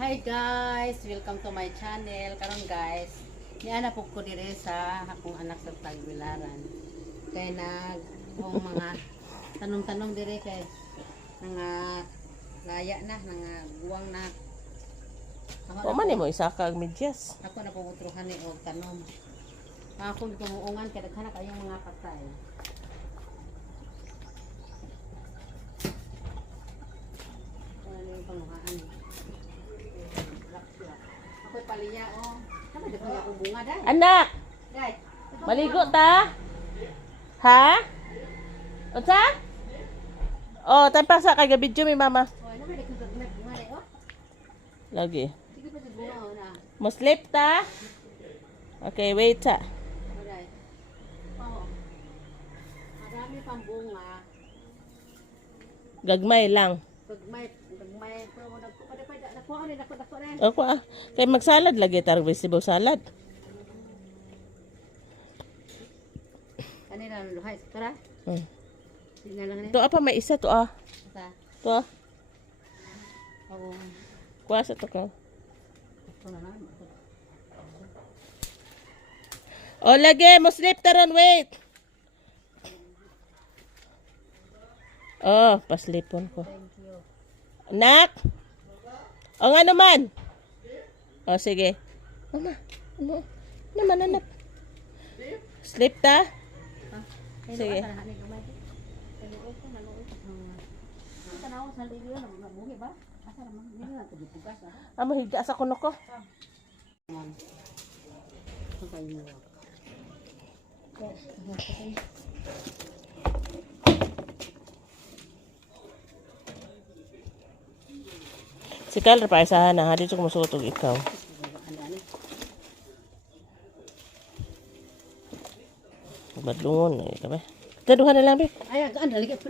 Hi guys, welcome to my channel. Karon guys, niana po ko dire sa akong anak sa Tagbilaran. Kay kung mga tanong-tanong dire kay nga laya na, nga buwang na. O man mo isa ka medyas. Ako na pumutruhan ni og tanom. Akong tumuungan kay daghan na kayong mga patay. Ano yung panguhaan? Ako'y paliya, oh. Sama di pa akong bunga, dahil. Anak, Dahil. maligo ta? Ha? Unsa? Oh, tayo sa kay video mi mama. Oh, ano ba di ko bunga, dahil, oh. Lagi. Sige pa sa bunga, oh, na. Mo sleep ta? Okay, wait ta. Oh, dahil. Oh. Marami pang bunga. Gagmay lang. Pagmay, pero nakuha rin ako rin. Ako kay magsalad lagi tar vegetable salad. Kanina, luhay, tara. Hmm. Tingnan lang To apa may isa to ah. Sa, To. oh, Kuha sa to ka. ito na lang. Oh, lagi mo sleep taron wait. Oh, paslipon ko. Thank you. Anak. O nga naman. O sige. Mama. Ano? Naman anak. Sleep ta? Sige. Amo higa sa kuno ko. Si Carl pa isahan na dito ko masutog ikaw. Badlungon eh kabe. Taduhan na lang be. Ay, ang dali ka.